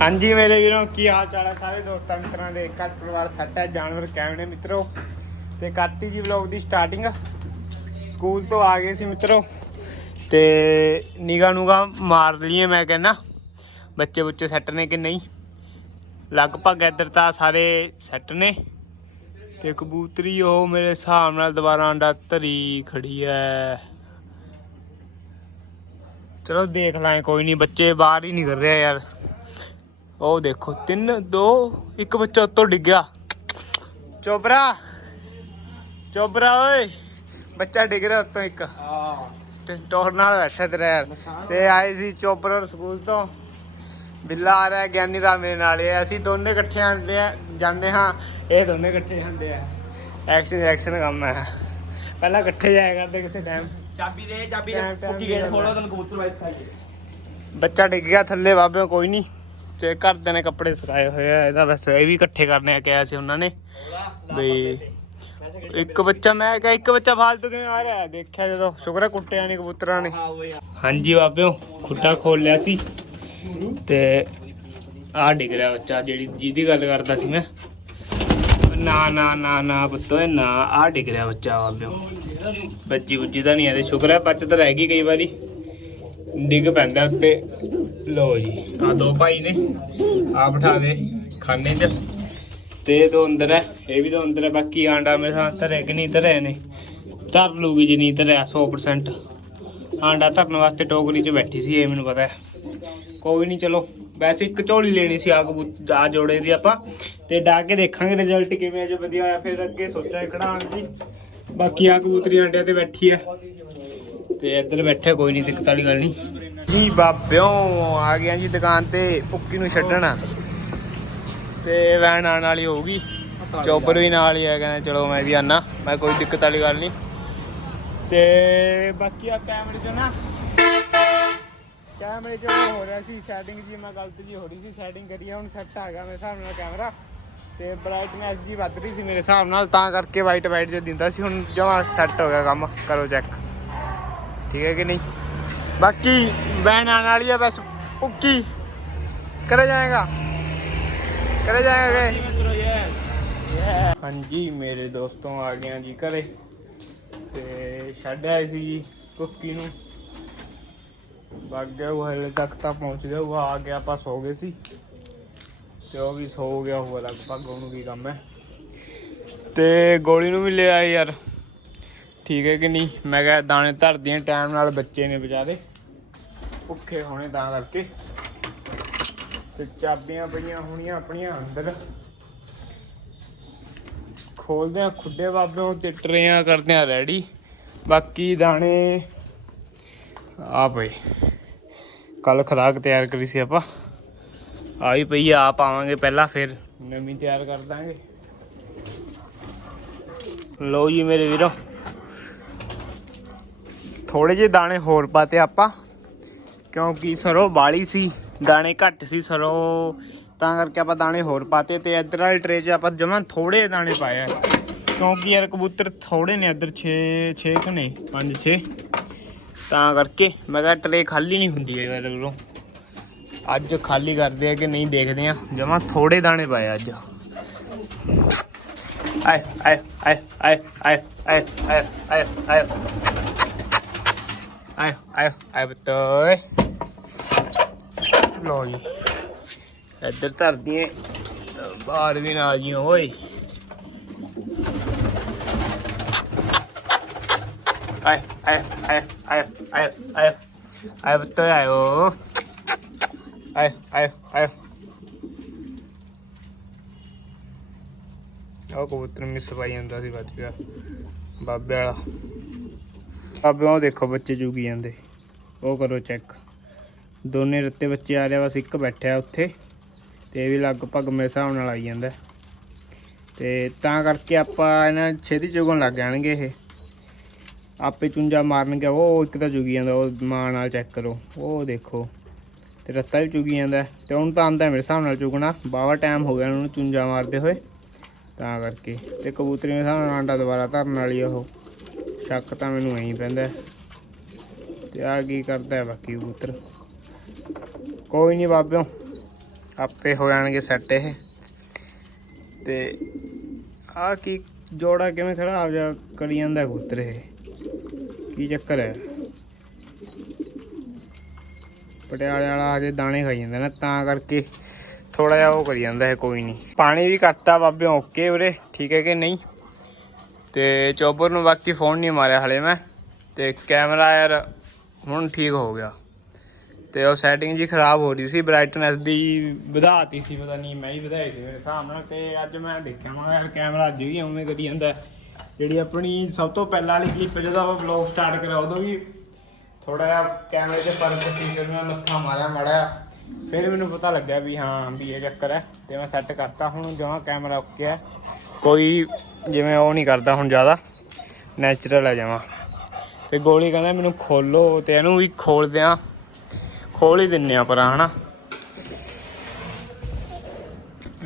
ਹਾਂਜੀ ਮੇਰੇ ਵੀਰੋ, ਕੀ ਹਾਲ ਚਾਲ ਹੈ? ਸਾਰੇ ਦੋਸਤਾਂ ਮਿੱਤਰਾਂ ਦੇ ਘਰ ਪਰਿਵਾਰ ਸੱਟ ਹੈ, ਜਾਨਵਰ ਕਾਇਮ ਨੇ ਮਿੱਤਰੋ? ਤੇ ਕਰਤੀ ਜੀ ਵਲੌਗ ਦੀ ਸਟਾਰਟਿੰਗ ਸਕੂਲ ਤੋਂ ਆ ਗਏ ਸੀ ਮਿੱਤਰੋ। ਤੇ ਨਿਗਾ ਨੂਗਾ ਮਾਰ ਲਈਏ ਮੈਂ ਕਹਿੰਦਾ ਬੱਚੇ ਬੁੱਚੇ ਸੈੱਟ ਨੇ ਕਿ ਨਹੀਂ? ਲਗਭਗ ਇੱਧਰ ਤਾਂ ਸਾਰੇ ਸੈੱਟ ਨੇ। ਤੇ ਕਬੂਤਰੀ ਉਹ ਮੇਰੇ ਹਿਸਾਬ ਨਾਲ ਦੁਬਾਰਾ ਅੰਡਾ ਧਰੀ ਖੜੀ ਐ ਚਲੋ ਦੇਖ ਲਾਂ ਕੋਈ ਨਹੀਂ, ਬੱਚੇ ਬਾਹਰ ਹੀ ਨਿਕਲ ਰਿਹਾ ਯਾਰ। ਉਹ ਦੇਖੋ ਤਿੰਨ ਦੋ ਇੱਕ ਬੱਚਾ ਉੱਤੋਂ ਡਿੱਗਿਆ। ਚੋਬਰਾ ਚੋਬਰਾ ਓਏ ਬੱਚਾ ਡਿੱਗ ਰਿਹਾ ਉੱਤੋਂ ਇੱਕ। ਟੋਰ ਨਾਲ ਬੈਠਾ ਤੇਰਾ ਤੇ ਆਏ ਸੀ ਚੋਬਰਾ ਸਕੂਲ ਤੋਂ। ਬਿੱਲਾ ਆ ਰਿਹਾ ਗਿਆਨੀ ਦਾ ਮੇਰੇ ਨਾਲ। ਇਹ ਅਸੀਂ ਦੋਨੇ ਇਕੱਠੇ ਆਂਦੇ ਆ ਜਾਂਦੇ ਹਾਂ। ਇਹ ਦੋਨੇ ਇਕੱਠੇ ਜਾਂਦੇ ਆ। ਐਕਸ਼ਨ ਐਕਸ਼ਨ ਕੰਮ ਹੈ ਪਹਿਲਾਂ ਇਕੱਠੇ ਜਾਇਆ ਕਰਦੇ ਕਿਸੇ ਟਾਈਮ ਚਾਬੀ ਦੇ ਚਾਬੀ ਦੇ ਦੀ ਗੇਟ ਖੋਲੋ। ਤੈਨੂੰ ਕਬੂਤਰ ਵਾਈਸ ਖਾਈਏ ਬੱਚਾ ਡਿੱਗ ਗਿਆ ਥੱਲੇ ਬਾਬੇ ਕੋਈ ਨਹੀਂ। ਤੇ ਘਰਦਿਆਂ ਨੇ ਕੱਪੜੇ ਸੁਕਾਏ ਹੋਏ ਆ, ਇਹਦਾ ਬਸ ਇਹ ਵੀ ਇਕੱਠੇ ਕਰਨੇ ਆ, ਕਿਹਾ ਸੀ ਉਹਨਾਂ ਨੇ। ਬਈ ਇੱਕ ਬੱਚਾ, ਮੈਂ ਕਿਹਾ ਇੱਕ ਬੱਚਾ ਫਾਲਤੂ ਕਿਵੇਂ ਆ ਰਿਹਾ? ਦੇਖਿਆ ਜਦੋਂ, ਸ਼ੁਕਰ ਹੈ ਕੁੱਟਿਆ ਨਹੀਂ ਕਬੂਤਰਾਂ ਨੇ। ਹਾਂਜੀ ਬਾਬਿਓ, ਖੁੱਟਾ ਖੋਲ ਲਿਆ ਸੀ। ਤੇ ਆਹ ਡਿੱਗ ਰਿਹਾ ਬੱਚਾ, ਜਿਹੜੀ ਜਿਹਦੀ ਗੱਲ ਕਰਦਾ ਸੀ ਮੈਂ। ਨਾ ਨਾ ਨਾ ਨਾ ਪੁੱਤੋ ਨਾ ਆਹ ਡਿੱਗ ਰਿਹਾ ਬੱਚਾ ਬਾਬਿਓ। ਬੱਜੀ ਬੁੱਜੀ ਤਾਂ ਨਹੀਂ ਇਹਦੇ ਸ਼ੁਕਰ ਹੈ ਬਚਤ ਰਹਿ ਗਈ ਕਈ ਵਾਰੀ। ਡਿੱਗ ਪੈਂਦਾ ਉੱਤੇ। ਲੋ ਜੀ ਆ ਦੋ ਭਾਈ ਨੇ ਆ ਬਿਠਾ ਦੇ ਖਾਨੇ 'ਚ। ਤੇ ਇਹ ਦੋ ਅੰਦਰ ਹੈ, ਇਹ ਵੀ ਦੋ ਅੰਦਰ ਹੈ, ਬਾਕੀ ਆਂਡਾ ਮੇਰੇ ਸਾਹ ਧਰੇ ਕਿ ਨਹੀਂ ਧਰੇ ਨੇ। ਧਰ ਲੂਗੀ ਜੇ ਨਹੀਂ ਧਰਿਆ 100% ਆਂਡਾ ਧਰਨ ਵਾਸਤੇ ਟੋਕਰੀ 'ਚ ਬੈਠੀ ਸੀ, ਇਹ ਮੈਨੂੰ ਪਤਾ ਹੈ। ਕੋਈ ਨਹੀਂ, ਚਲੋ। ਵੈਸੇ ਇੱਕ ਝੋਲੀ ਲੈਣੀ ਸੀ ਆ ਕਬੂਤ ਆ ਜੋੜੇ ਦੀ ਆਪਾਂ। ਤੇ ਡਾ ਕੇ ਦੇਖਾਂਗੇ ਰਿਜ਼ਲਟ ਕਿਵੇਂ ਆ, ਜੇ ਵਧੀਆ ਆਇਆ ਫਿਰ ਅੱਗੇ ਸੋਚਾਂਗੇ ਕਢਾਉਣ ਦੀ। ਬਾਕੀ ਆ ਕਬੂਤਰੀ ਆਂਡਿਆਂ ਤੇ ਬੈਠੀ ਹੈ। ਤੇ ਇੱਧਰ ਬੈਠੇ, ਕੋਈ ਨਹੀਂ ਦਿੱਕਤ ਵਾਲੀ ਗੱਲ ਨਹੀਂ ਜੀ ਬਾਬਿਓ, ਆ ਗਿਆ ਜੀ ਦੁਕਾਨ ਤੇ ਪੁੱਕੀ ਨੂੰ ਛੱਡਣ। ਤੇ ਵੈਨ ਆਉਣ ਵਾਲੀ ਹੋਊਗੀ। ਚੋਪਰ ਵੀ ਨਾਲ ਹੀ ਆ, ਕਹਿੰਦੇ ਚਲੋ ਮੈਂ ਵੀ ਆਨਾ, ਮੈਂ ਕੋਈ ਦਿੱਕਤ ਵਾਲੀ ਗੱਲ ਨਹੀਂ ਤੇ ਬਾਕੀ ਆ ਕੈਮਰੇ 'ਚ ਨਾ। ਕੈਮਰੇ 'ਚ ਹੋ ਰਿਹਾ ਸੀ ਸੈਟਿੰਗ ਜੀ, ਮੈਂ ਗਲਤ ਜੀ ਹੋ ਰਹੀ ਸੀ ਸੈਟਿੰਗ ਕਰੀ ਹੁਣ ਸੈੱਟ ਆ ਗਿਆ ਮੇਰੇ ਹਿਸਾਬ ਨਾਲ ਕੈਮਰਾ। ਤੇ ਬ੍ਰਾਈਟਨੈਸ ਜੀ ਵੱਧ ਰਹੀ ਸੀ ਮੇਰੇ ਹਿਸਾਬ ਨਾਲ, ਤਾਂ ਕਰਕੇ ਵਾਈਟ ਵਾਈਟ ਜੇ ਦਿੰਦਾ ਸੀ, ਹੁਣ ਜਮਾ ਸੈੱਟ ਹੋ ਗਿਆ ਕੰਮ, ਕਰੋ ਚੈੱਕ ਠੀਕ ਹੈ ਕਿ ਨਹੀਂ? ਬਾਕੀ ਵੈਨ ਆਉਣ ਵਾਲੀ ਆ ਬਸ ਉੱਕੀ ਕਰੇ ਜਾਏਗਾ? ਕਰੇ ਜਾਏਗਾ ਹਾਂਜੀ, ਮੇਰੇ ਦੋਸਤੋਂ ਆ ਗਏ ਜੀ ਘਰੇ। ਤੇ ਛੱਡ ਆਏ ਸੀ ਜੀ ਕੁੱਕੀ ਨੂੰ। ਵਗ ਗਿਆ ਉਹ ਹਲੇ ਤੱਕ ਤਾਂ ਪਹੁੰਚ ਗਿਆ। ਉਹ ਆ ਗਿਆ ਆਪਾਂ ਸੋ ਗਏ ਸੀ। ਤੇ ਉਹ ਵੀ ਸੋ ਗਿਆ ਉਹ ਲਗਭਗ, ਉਹਨੂੰ ਕੀ ਕੰਮ ਹੈ। ਤੇ ਗੋਲੀ ਨੂੰ ਵੀ ਲੈ ਆਏ ਯਾਰ। ਠੀਕ ਹੈ ਕਿ ਨਹੀਂ? ਮੈਂ ਕਿਹਾ ਦਾਣੇ ਧਰਦੀਆਂ ਟਾਈਮ ਨਾਲ ਬੱਚੇ ਨੇ ਵਿਚਾਰੇ। ਭੁੱਖੇ ਹੋਣੇ ਤਾਂ ਕਰਕੇ। ਤੇ ਚਾਬੀਆਂ ਪਈਆਂ ਹੋਣੀਆਂ ਆਪਣੀਆਂ ਅੰਦਰ। ਖੋਲਦੇ ਆ ਖੁੱਡੇ ਬਾਬਿਆਂ ਤੇ ਟਰੇਆਂ ਕਰਦੇ ਆ ਰੈਡੀ। ਬਾਕੀ ਦਾਣੇ ਆ ਪਏ। ਕੱਲ ਖਰਾਕ ਤਿਆਰ ਕਰੀ ਸੀ ਆਪਾਂ। ਆਈ ਪਈ ਆ ਪਾਵਾਂਗੇ ਪਹਿਲਾਂ, ਫਿਰ ਨਵੀਂ ਤਿਆਰ ਕਰ ਦਾਂਗੇ। ਲਓ ਜੀ ਮੇਰੇ ਵੀਰੋ। ਥੋੜੇ ਜਿਹੇ ਦਾਣੇ ਹੋਰ ਪਾਤੇ ਆਪਾਂ, ਕਿਉਂਕਿ ਸਰੋਂ ਬਾਲੀ ਸੀ, ਦਾਣੇ ਘੱਟ ਸੀ ਸਰੋਂ, ਤਾਂ ਕਰਕੇ ਆਪਾਂ ਦਾਣੇ ਹੋਰ ਪਾਤੇ ਤੇ ਇੱਧਰ ਵਾਲੀ ਟਰੇ 'ਚ ਆਪਾਂ ਜਮਾਂ ਥੋੜੇ ਦਾਣੇ ਪਾਏ ਕਿਉਂਕਿ ਯਾਰ ਕਬੂਤਰ ਥੋੜੇ ਨੇ ਇੱਧਰ 6 6 ਕੁ ਨੇ 5 6 ਤਾਂ ਕਰਕੇ ਮੈਂ ਕਿਹਾ ਟਰੇ ਖਾਲੀ ਨਹੀਂ ਹੁੰਦੀ ਹੈ ਮੇਰੇ ਕੋਲੋਂ। ਅੱਜ ਖਾਲੀ ਕਰਦੇ ਆ ਕਿ ਨਹੀਂ ਦੇਖਦੇ ਆ। ਜਮਾਂ ਥੋੜੇ ਦਾਣੇ ਪਾਏ ਅੱਜ। ਆਏ ਆਏ ਆਏ ਆਏ ਆਏ ਆਏ ਆਏ ਆਏ। ਆਇਓ ਆਇਓ ਆਇਓ ਬਤੋਏ ਲੋ ਜੀ। ਇੱਧਰ ਧਰਦੀ ਏ। ਬਾਹਰ ਵੀ ਨਾ ਜੀ ਓਏ। ਆਇਓ ਆਇਓ ਆਇਓ ਆਇਓ ਆਇਓ ਆਇਓ। ਬਤੋਏ ਆਇਓ। ਆਇਓ ਆਇਓ ਆਇਓ। ਉਹ ਕਬੂਤਰ ਮਿਸ ਪਾਈ ਜਾਂਦਾ ਸੀ ਬਚ ਗਿਆ। ਬਾਬੇ ਵਾਲਾ। ਬਾਬੇ ਉਹ ਦੇਖੋ ਬੱਚੇ ਚੁਗੀ ਜਾਂਦੇ। ਉਹ ਕਰੋ ਚੈੱਕ ਦੋਨੇ ਰੱਤੇ ਬੱਚੇ ਆ ਰਿਹਾ, ਬਸ ਇੱਕ ਬੈਠਿਆ ਉੱਥੇ। ਤੇ ਇਹ ਵੀ ਲਗਭਗ ਮੇਰੇ ਹਿਸਾਬ ਨਾਲ ਆਈ ਜਾਂਦਾ। ਤੇ ਤਾਂ ਕਰਕੇ ਆਪਾਂ ਇਹਨਾਂ ਛੇਤੀ ਚੁਗਣ ਲੱਗ ਜਾਣਗੇ ਇਹ। ਆਪੇ ਚੁੰਜਾ ਮਾਰਨਗੇ, ਉਹ ਇੱਕ ਤਾਂ ਚੁਗੀ ਜਾਂਦਾ, ਉਹ ਮਾਂ ਨਾਲ ਚੈੱਕ ਕਰੋ। ਉਹ ਦੇਖੋ, ਤੇ ਰੱਤਾ ਵੀ ਚੁਗੀ ਜਾਂਦਾ। ਤੇ ਉਹਨੂੰ ਤਾਂ ਆਂਦਾ ਮੇਰੇ ਹਿਸਾਬ ਨਾਲ ਚੁਗਣਾ। ਬਾਵਾ ਟਾਈਮ ਹੋ ਗਿਆ ਉਹਨੂੰ ਚੁੰਜਾ ਮਾਰਦੇ ਹੋਏ। ਤਾਂ ਕਰਕੇ। ਤੇ ਕਬੂਤਰੀ ਮੇਰੇ ਹਿਸਾਬ ਨਾਲ ਆਂਡਾ ਦੁਬਾਰਾ ਧਰਨ ਵਾਲੀ ਉਹ। ਸ਼ੱਕ ਤਾਂ ਮੈਨੂੰ ਐਂ ਪੈਂਦਾ ਹੈ। ਤੇ ਆ ਕੀ ਕਰਦਾ ਬਾਕੀ ਕਬੂਤਰ? ਕੋਈ ਨਹੀਂ ਬਾਬਿਓ, ਆਪੇ ਹੋ ਜਾਣਗੇ ਸੈੱਟ ਇਹ। ਤੇ ਆ ਕੀ ਜੋੜਾ ਕਿਵੇਂ ਖਰਾਬ ਜਾ ਕਰੀ ਜਾਂਦਾ ਕਬੂਤਰ ਇਹ? ਕੀ ਚੱਕਰ ਹੈ? ਪਟਿਆਲੇ ਵਾਲਾ ਹਜੇ ਦਾਣੇ ਖਾਈ ਜਾਂਦਾ ਨਾ, ਤਾਂ ਕਰਕੇ ਥੋੜਾ ਜਿਹਾ ਉਹ ਕਰੀ ਜਾਂਦਾ ਹੈ ਕੋਈ ਨਹੀਂ ਪਾਣੀ ਵੀ ਕਰਤਾ ਬਾਬੇ ਓਕੇ ਉਰੇ, ਠੀਕ ਹੈ ਕਿ ਨਹੀਂ? ਤੇ ਚੌਪਰ ਨੂੰ ਬਾਕੀ ਫੋਨ ਨਹੀਂ ਮਾਰਿਆ ਹਲੇ ਮੈਂ। ਤੇ ਕੈਮਰਾ ਯਾਰ ਹੁਣ ਠੀਕ ਹੋ ਗਿਆ। ਤੇ ਉਹ ਸੈਟਿੰਗ ਜੀ ਖਰਾਬ ਹੋ ਰਹੀ ਸੀ ਬ੍ਰਾਈਟਨੈਸ ਦੀ ਵਧਾਤੀ ਸੀ, ਪਤਾ ਨਹੀਂ ਮੈਂ ਹੀ ਵਧਾਈ ਸੀ ਮੇਰੇ ਹਿਸਾਬ ਨਾਲ। ਤੇ ਅੱਜ ਮੈਂ ਦੇਖਿਆ, ਮੈਂ ਯਾਰ ਕੈਮਰਾ ਅੱਜ ਵੀ ਉਵੇਂ ਕਰੀ ਜਾਂਦਾ। ਜਿਹੜੀ ਆਪਣੀ ਸਭ ਤੋਂ ਪਹਿਲਾਂ ਵਾਲੀ ਕਲਿੱਪ ਜਦੋਂ ਆਪਾਂ ਵਲੌਗ ਸਟਾਰਟ ਕਰਿਆ, ਉਦੋਂ ਵੀ ਥੋੜਾ ਜਿਹਾ ਕੈਮਰੇ 'ਚ ਫ਼ਰਕ ਸੀ, ਫਿਰ ਮੈਂ ਮੱਥਾ ਮਾਰਿਆ ਮਾੜਾ ਫਿਰ ਮੈਨੂੰ ਪਤਾ ਲੱਗਿਆ ਵੀ ਹਾਂ, ਵੀ ਇਹ ਚੱਕਰ ਹੈ। ਤੇ ਮੈਂ ਸੈੱਟ ਕਰਤਾ, ਹੁਣ ਜਮਾ ਕੈਮਰਾ ਓਕੇ ਹੈ। ਕੋਈ ਜਿਵੇਂ ਉਹ ਨਹੀਂ ਕਰਦਾ ਹੁਣ ਜ਼ਿਆਦਾ ਨੈਚੁਰਲ ਹੈ ਜਮਾ। ਤੇ ਗੋਲੀ ਕਹਿੰਦਾ ਮੈਨੂੰ ਖੋਲੋ ਤੇ ਇਹਨੂੰ ਵੀ ਖੋਲਦੇ ਦਿਆਂ ਖੋਲ ਹੀ ਦਿੰਨੇ ਆ ਪਰ ਹਨਾ।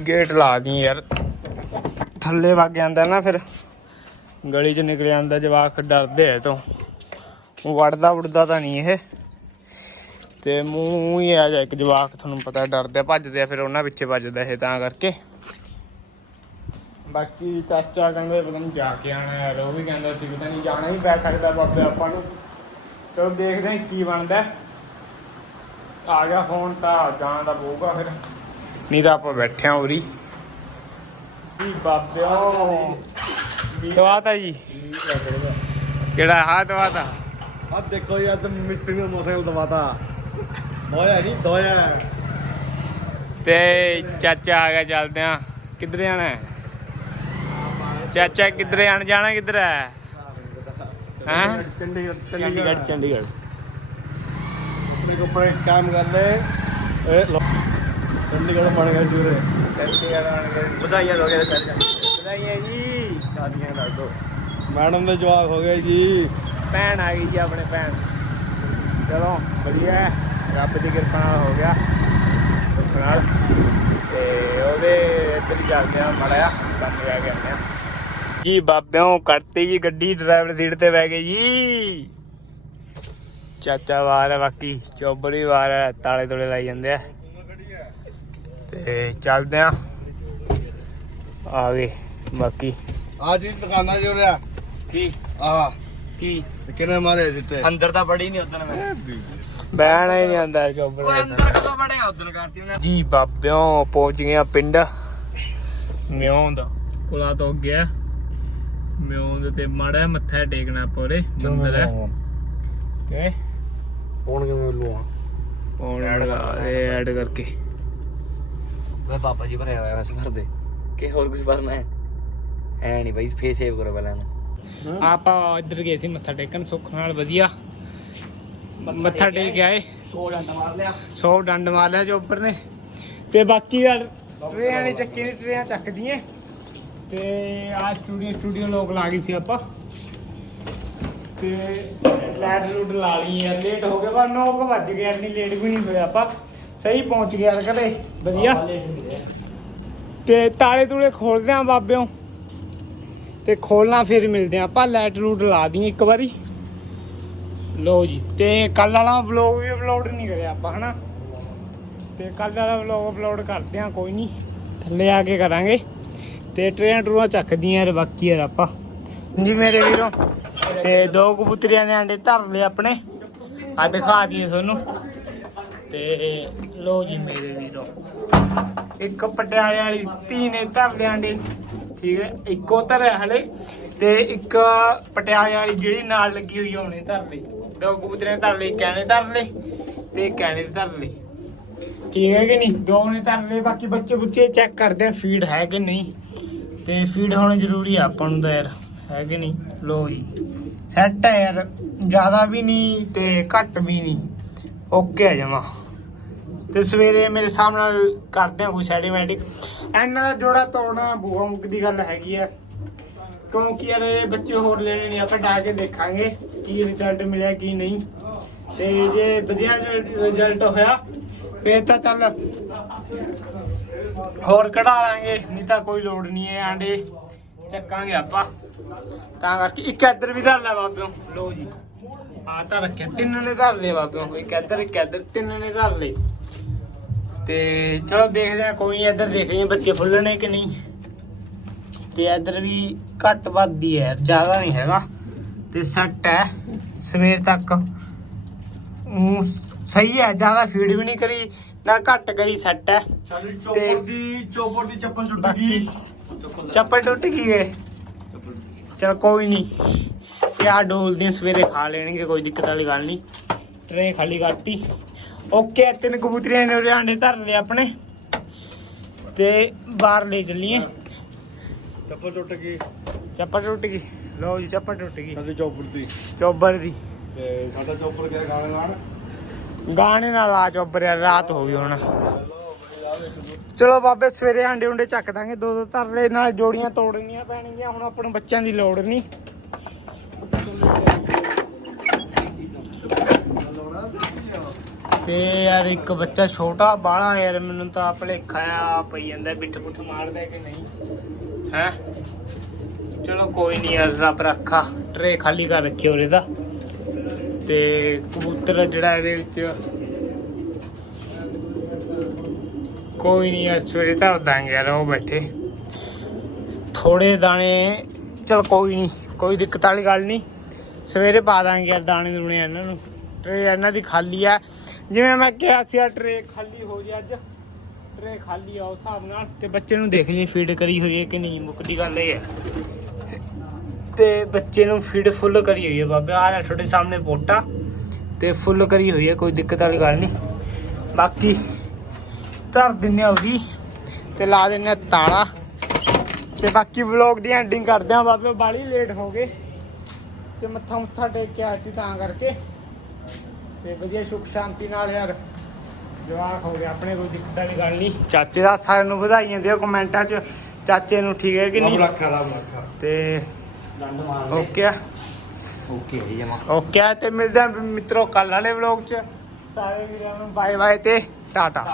ਗੇਟ ਲਾ ਦੀ ਯਾਰ। ਥੱਲੇ ਵਗ ਜਾਂਦਾ ਨਾ ਫਿਰ। ਗਲੀ ਚ ਨਿਕਲ ਜਾਂਦਾ ਜਵਾਕ ਡਰਦੇ ਐ ਤੋਂ। ਉਹ ਵੜਦਾ ਉੜਦਾ ਤਾਂ ਨਹੀਂ ਇਹ। ਤੇ ਮੂੰਹ ਹੀ ਆ ਜਾ ਇੱਕ ਜਵਾਕ ਤੁਹਾਨੂੰ ਪਤਾ ਡਰਦੇ ਆ, ਭੱਜਦੇ ਆ ਫਿਰ ਉਹਨਾਂ ਪਿੱਛੇ ਭੱਜਦਾ ਇਹ ਤਾਂ ਕਰਕੇ। ਬਾਕੀ ਚਾਚਾ ਕਹਿੰਦੇ ਪਤਾ ਨਹੀਂ ਜਾ ਕੇ ਆਣਾ ਯਾਰ ਉਹ ਵੀ ਕਹਿੰਦਾ ਸੀ ਪਤਾ ਨਹੀਂ ਜਾਣਾ ਹੀ ਪੈ ਸਕਦਾ ਬਾਬੇ ਆਪਾਂ ਨੂੰ। ਚਲੋ ਦੇਖਦੇ ਹਾਂ ਕੀ ਬਣਦਾ। ਆ ਗਿਆ ਫੋਨ ਤਾਂ ਜਾਣ ਦਾ ਪਊਗਾ ਫਿਰ। ਨਹੀਂ ਤਾਂ ਆਪਾਂ ਬੈਠੇ ਆ ਉਰੀ। ਕੀ ਬਾਬਿਓ। ਦਵਾ ਤਾ ਜੀ। ਕਿਹੜਾ ਹਾ ਦਵਾ ਤਾ? ਆ ਦੇਖੋ ਜੀ ਅੱਜ ਮਿਸਤਰੀ ਨੇ ਮੋਟਰਸਾਈਕਲ ਦਵਾਤਾ ਹੋਇਆ ਨਹੀਂ ਦੋਇਆ। ਤੇ ਚਾਚਾ ਆ ਗਿਆ ਚੱਲਦੇ ਆ ਕਿੱਧਰ ਜਾਣਾ ਹੈ? ਚਾਚਾ ਕਿੱਧਰ ਆਣ ਜਾਣਾ ਕਿੱਧਰ? ਹੈ? ਹਾਂ ਚੰਡੀਗੜ੍ਹ। ਚੰਡੀਗੜ੍ਹ ਹੋ ਗਏ ਜੀ। ਮੈਡਮ ਦਾ ਜਵਾਬ ਹੋ ਗਿਆ ਜੀ। ਭੈਣ ਆ ਗਈ ਜੀ ਆਪਣੇ ਭੈਣ। ਚਲੋ ਵਧੀਆ। ਰੱਬ ਦੀ ਕਿਰਪਾ ਨਾਲ ਹੋ ਗਿਆ। ਨਾਲ। ਤੇ ਉਹਦੇ ਇੱਧਰ ਜਾ ਕੇ ਮੜਿਆ ਕੰਮ ਜਾ ਕੇ ਆਇਆ ਜੀ ਬਾਬਿਓ ਕੱਟਤੀ ਜੀ ਗੱਡੀ ਡਰਾਈਵਰ ਸੀਟ ਤੇ ਬਹਿ ਗਏ ਜੀ। ਚਾਚਾ ਵਾਰ ਹੈ ਬਾਕੀ ਚੌਬੜੀ ਵਾਰ ਹੈ ਤਾਲੇ ਤੋਲੇ ਲਾਈ ਜਾਂਦੇ ਆ। ਤੇ ਚੱਲਦੇ ਆ। ਆ ਗਏ ਬਾਕੀ। ਆ ਜੀ ਦੁਕਾਨਾਂ ਜੋ ਰਿਆ ਕੀ? ਆ। ਕੀ? ਕਿਨੇ ਮਾਰੇ ਜਿੱਤੇ ਅੰਦਰ ਤਾਂ ਬੜੀ ਨਹੀਂ ਉਦੋਂ ਮੈਂ। ਬਹਿਣਾ ਹੀ ਨਹੀਂ ਅੰਦਰ ਚੌਬੜੀ ਉਹ ਅੰਦਰ ਕਦੋਂ ਬੜਿਆ ਉਦੋਂ ਕਰਤੀ ਉਹਨੇ ਜੀ ਬਾਬਿਓ ਪਹੁੰਚ ਗਏ ਆ ਪਿੰਡ। ਮਿਉਂ ਕੋਲਾ ਤੋਂ ਗਿਆ ਮਿਉਂ ਤੇ ਮੜਾ ਮੱਥਾ ਟੇਕਣਾ ਪੋਰੇ ਮੰਦਰ ਹੈ। ਓਕੇ ਪੌਣ ਕਿਵੇਂ ਲੋਹਾ ਪੌਣ ਐਡ ਕਰਕੇ। ਵੇ ਬਾਬਾ ਜੀ ਭਰਿਆ ਹੋਇਆ ਵੈਸੇ ਭਰਦੇ ਕਿ ਹੋਰ ਕੁਝ ਭਰਨਾ ਹੈ? ਹੈ ਨਹੀਂ ਬਾਈ ਫੇਸ ਸੇਵ ਕਰੋ ਪਹਿਲਾਂ ਆਪਾਂ ਇੱਧਰ ਗਏ ਸੀ ਮੱਥਾ ਟੇਕਣ ਸੁੱਖ ਨਾਲ ਵਧੀਆ। ਮੱਥਾ ਟੇਕ ਕੇ ਆਏ। 100 ਡੰਡ ਮਾਰ ਲਿਆ। 100 ਡੰਡ ਮਾਰ ਲਿਆ ਚੋਪਰ ਨੇ। ਤੇ ਬਾਕੀ ਯਾਰ ਟ੍ਰੇਨ ਚੱਕੀ ਨਹੀਂ ਟ੍ਰੇਨ ਚੱਕਦੀਆਂ। ਤੇ ਆ ਸਟੂਡੀਓ ਸਟੂਡੀਓ ਲੋਕ ਲਾ ਗਈ ਸੀ ਆਪਾਂ। ਤੇ ਲੈਟ ਲੂਟ ਲਾ ਲਈ ਯਾਰ ਲੇਟ ਹੋ ਗਿਆ ਪਰ 9 ਵੱਜ ਗਏ ਯਾਰ ਨਹੀਂ ਲੇਟ ਵੀ ਨਹੀਂ ਹੋਇਆ ਆਪਾਂ। ਸਹੀ ਪਹੁੰਚ ਗਿਆ ਘਰੇ ਵਧੀਆ। ਤੇ ਤਾਲੇ ਤੂਲੇ ਖੋਲਦੇ ਆ ਬਾਬਿਓ। ਤੇ ਖੋਲਣਾ ਫਿਰ ਮਿਲਦੇ ਆ ਆਪਾਂ ਲਾਈਟ ਲੂਟ ਲਾ ਦੀ ਇੱਕ ਵਾਰੀ। ਲੋ ਜੀ। ਤੇ ਕੱਲ ਵਾਲਾ ਵਲੌਗ ਵੀ ਅਪਲੋਡ ਨਹੀਂ ਕਰਿਆ ਆਪਾਂ ਹਨਾ? ਤੇ ਕੱਲ ਵਾਲਾ ਵਲੌਗ ਅਪਲੋਡ ਕਰਦੇ ਆ ਕੋਈ ਨਹੀਂ। ਥੱਲੇ ਆ ਕੇ ਕਰਾਂਗੇ। ਤੇ ਟ੍ਰੇਨ ਟਰੂਆਂ ਚੱਕਦੀਆਂ ਯਾਰ, ਬਾਕੀ ਯਾਰ ਆਪਾਂ। ਜੀ ਮੇਰੇ ਵੀਰੋ, ਤੇ ਦੋ ਕਬੂਤਰੀਆਂ ਨੇ ਆਂਡੇ ਧਰ ਲਏ ਆਪਣੇ। ਆ ਦਿਖਾ ਦਈਏ ਤੁਹਾਨੂੰ। ਤੇ ਲੋ ਜੀ ਮੇਰੇ ਵੀਰੋ, ਇੱਕ ਪਟਿਆਲੇ ਵਾਲੀ ਧੀ ਨੇ ਧਰ ਲਏ ਆਂਡੇ। ਠੀਕ ਹੈ, ਇੱਕੋ ਧਰਿਆ ਹਲੇ, ਤੇ ਇੱਕ ਪਟਿਆਲੇ ਵਾਲੀ ਜਿਹੜੀ ਨਾਲ ਲੱਗੀ ਹੋਈ ਉਹਨੇ ਧਰ ਲਈ। ਦੋ ਕਬੂਤਰੇ ਨੇ ਧਰ ਲਈ ਕਹਿਣੇ ਧਰ ਲਏ, ਤੇ ਕਹਿਣੇ ਧਰ ਲਈ ਠੀਕ ਹੈ ਕਿ ਨਹੀਂ? ਦੋ ਨੇ ਧਰ ਲਏ, ਬਾਕੀ ਬੱਚੇ ਬੁੱਚੇ ਚੈੱਕ ਕਰਦੇ ਆ ਫੀਡ ਹੈ ਕਿ ਨਹੀਂ। ਤੇ ਫੀਡ ਹੋਣੀ ਜ਼ਰੂਰੀ ਆ ਆਪਾਂ ਨੂੰ ਤਾਂ ਯਾਰ, ਹੈ ਕਿ ਨਹੀਂ? ਲੋ ਜੀ। ਸੈੱਟ ਹੈ ਯਾਰ, ਜ਼ਿਆਦਾ ਵੀ ਨਹੀਂ ਤੇ ਘੱਟ ਵੀ ਨਹੀਂ। ਓਕੇ ਆ ਜਮਾ। ਤੇ ਸਵੇਰੇ ਮੇਰੇ ਹਿਸਾਬ ਨਾਲ ਕਰਦੇ ਆ ਕੋਈ ਸੈਟੀਮੈਟਿਕ ਇਹਨਾਂ ਦਾ ਜੋੜਾ ਤੋੜਨਾ ਬੂਹਾ ਮੁੱਕ ਦੀ ਗੱਲ ਹੈਗੀ ਆ। ਕਿਉਂਕਿ ਯਾਰ ਇਹ ਬੱਚੇ ਹੋਰ ਲੈਣੇ ਨਹੀਂ ਆਪਾਂ ਡਾ ਕੇ ਦੇਖਾਂਗੇ ਕੀ ਰਿਜ਼ਲਟ ਮਿਲਿਆ, ਕੀ ਨਹੀਂ। ਤੇ ਜੇ ਵਧੀਆ ਰਿਜ਼ਲਟ ਹੋਇਆ, ਫੇਰ ਤਾਂ ਚੱਲ ਹੋਰ ਕਢਾ ਲਾਂਗੇ, ਨਹੀਂ ਤਾਂ ਕੋਈ ਲੋੜ ਨਹੀਂ ਹੈ, ਆਂਡੇ ਚੱਕਾਂਗੇ ਆਪਾਂ। ਤਾਂ ਕਰਕੇ ਇੱਕ ਇੱਧਰ ਵੀ ਧਰ ਲੈ ਬਾਬਿਓ। ਲੋ ਜੀ ਆ ਤਾਂ ਰੱਖਿਆ, ਤਿੰਨ ਨੇ ਧਰ ਲਏ ਬਾਬਿਓ। ਇੱਕ ਇੱਧਰ ਇੱਕ ਇੱਧਰ ਤਿੰਨ ਨੇ ਧਰ ਲਏ। ਤੇ ਚਲੋ ਦੇਖਦੇ ਆ ਕੋਈ ਨਹੀਂ ਇੱਧਰ ਦੇਖ ਲਈਏ, ਬੱਚੇ ਫੁੱਲਣੇ ਕਿ ਨਹੀਂ। ਤੇ ਇੱਧਰ ਵੀ ਘੱਟ ਵੱਧ ਹੀ ਹੈ ਜ਼ਿਆਦਾ ਨਹੀਂ ਹੈਗਾ। ਤੇ ਸੱਟ ਹੈ, ਸਵੇਰ ਤੱਕ। ਸਹੀ ਹੈ, ਜ਼ਿਆਦਾ ਫੀਡ ਵੀ ਨਹੀਂ ਕਰੀ। ਨਾ ਘੱਟ ਕਰੀ ਸੱਟ ਹੈ। ਸਾਡੀ ਤੇ- ਦੀ ਚੋਪਰ ਦੀ ਚੱਪਲ ਟੁੱਟ ਗਈ। ਚੱਪਲ ਟੁੱਟ ਗਈ ਏ। ਚਲ ਕੋਈ ਨਹੀਂ ਤੇ ਆ ਡੋਲਦੇ ਸਵੇਰੇ ਖਾ ਲੈਣਗੇ ਕੋਈ ਦਿੱਕਤ ਵਾਲੀ ਗੱਲ ਨਹੀਂ ਟਰੇ ਖਾਲੀ ਕਰਤੀ। ਓਕੇ ਤਿੰਨ ਕਬੂਤਰੀਆਂ ਨੇ ਆਂਡੇ ਧਰ ਲਏ ਆਪਣੇ। ਤੇ ਬਾਹਰ ਲੈ ਚੱਲੀਏ। ਚੱਪਲ ਟੁੱਟ ਗਈ। ਚੱਪਲ ਟੁੱਟ ਗਈ। ਲੋ ਜੀ ਚੱਪਲ ਟੁੱਟ ਗਈ। ਸਾਡੀ ਚੋਪਰ ਦੀ। ਚੋਬਰ ਦੀ। ਤੇ ਸਾਡਾ ਚੋਪਰ ਗਿਆ ਗਾਣੇ ਗਾਣ ਗਾਣੇ ਨਾਲ ਆ ਚੋਬਰ ਰਾਤ ਹੋ ਗਈ ਹੁਣ। ਚਲੋ ਬਾਬੇ, ਸਵੇਰੇ ਆਂਡੇ ਉਂਡੇ ਚੱਕ ਦਾਂਗੇ, ਦੋ ਦੋ ਧਰ ਨਾਲ ਜੋੜੀਆਂ ਤੋੜਨੀਆਂ ਪੈਣਗੀਆਂ, ਹੁਣ ਆਪਣੇ ਬੱਚਿਆਂ ਦੀ ਲੋੜ ਨਹੀਂ ਤੇ ਯਾਰ ਇੱਕ ਬੱਚਾ ਛੋਟਾ ਬਾਲਾ ਯਾਰ, ਮੈਨੂੰ ਤਾਂ ਭਲੇਖਾ ਆ, ਪਈ ਜਾਂਦਾ ਬਿੱਠ ਪੁੱਠ ਮਾਰਦਾ ਕਿ ਨਹੀਂ? ਹੈ? ਚਲੋ ਕੋਈ ਨਹੀਂ ਯਾਰ, ਰੱਬ ਰੱਖਾ, ਟਰੇ ਖਾਲੀ ਕਰ ਰੱਖੀ ਉਰੇ ਦਾ ਤੇ ਕਬੂਤਰ ਜਿਹੜਾ ਇਹਦੇ ਵਿੱਚ ਕੋਈ ਨਹੀਂ ਯਾਰ ਸਵੇਰੇ ਧਰ ਦਾਂਗੇ ਯਾਰ, ਉਹ ਬੈਠੇ। ਥੋੜੇ ਦਾਣੇ, ਚਲ ਕੋਈ ਨਹੀਂ, ਕੋਈ ਦਿੱਕਤ ਵਾਲੀ ਗੱਲ ਨਹੀਂ। ਸਵੇਰੇ ਪਾ ਦਾਂਗੇ ਯਾਰ ਦਾਣੇ ਦੁਣੇ ਇਹਨਾਂ ਨੂੰ। ਟਰੇ ਇਹਨਾਂ ਦੀ ਖਾਲੀ ਆ। ਜਿਵੇਂ ਮੈਂ ਕਿਹਾ ਸੀ ਆ, ਟਰੇ ਖਾਲੀ ਹੋ ਜੇ ਅੱਜ। ਟਰੇ ਖਾਲੀ ਆ, ਉਸ ਹਿਸਾਬ ਨਾਲ। ਤੇ ਬੱਚੇ ਨੂੰ ਦੇਖ ਲਈ ਫੀਡ ਕਰੀ ਹੋਈ ਹੈ ਕਿ ਨਹੀਂ, ਮੁੱਕਦੀ ਗੱਲ ਇਹ ਹੈ। ਤੇ ਬੱਚੇ ਨੂੰ ਫੀਡ ਫੁੱਲ ਕਰੀ ਹੋਈ ਹੈ ਬਾਬੇ ਆਹ ਲੈ ਤੁਹਾਡੇ ਸਾਹਮਣੇ ਪੋਟਾ ਤੇ ਫੁੱਲ ਕਰੀ ਹੋਈ ਹੈ ਕੋਈ ਦਿੱਕਤ ਵਾਲੀ ਗੱਲ ਨਹੀਂ। ਬਾਕੀ ਧਰ ਦਿੰਨੇ ਉਹਦੀ ਤੇ ਲਾ ਦਿੰਨੇ ਤਾਲਾ। ਤੇ ਬਾਕੀ ਵਲੌਗ ਦੀ ਐਂਡਿੰਗ ਕਰਦੇ ਆ ਬਾਬੇ ਬਾਲੀ ਲੇਟ ਹੋ ਗਏ। ਤੇ ਮੱਥਾ ਮੁੱਥਾ ਟੇਕ ਕੇ ਆਏ ਸੀ ਤਾਂ ਕਰਕੇ। ਤੇ ਵਧੀਆ ਸੁਖ ਸ਼ਾਂਤੀ ਨਾਲ ਯਾਰ ਜਵਾਕ ਹੋ ਗਿਆ ਆਪਣੇ ਕੋਈ ਦਿੱਕਤ ਵਾਲੀ ਗੱਲ ਨਹੀਂ। ਚਾਚੇ ਦਾ ਸਾਰਿਆਂ ਨੂੰ ਵਧਾਈਆਂ ਦਿਓ ਕਮੈਂਟਾਂ 'ਚ ਚਾਚੇ ਨੂੰ ਠੀਕ ਹੈ ਕਿ ਨਹੀਂ? ਰੱਖਾ ਰੱਬ ਰੱਖਾ ਤੇ ਡੰਡ ਮਾਰ ਲੈ ਓਕੇ ਆ। ਓਕੇ ਜਮਾ। ਓਕੇ ਆ ਤੇ ਮਿਲਦੇ ਆ ਮਿੱਤਰੋ ਕੱਲ ਵਾਲੇ ਵਲੌਗ 'ਚ। ਸਾਰੇ ਵੀਰਾਂ ਨੂੰ ਬਾਏ ਬਾਏ ਤੇ ਟਾਟਾ।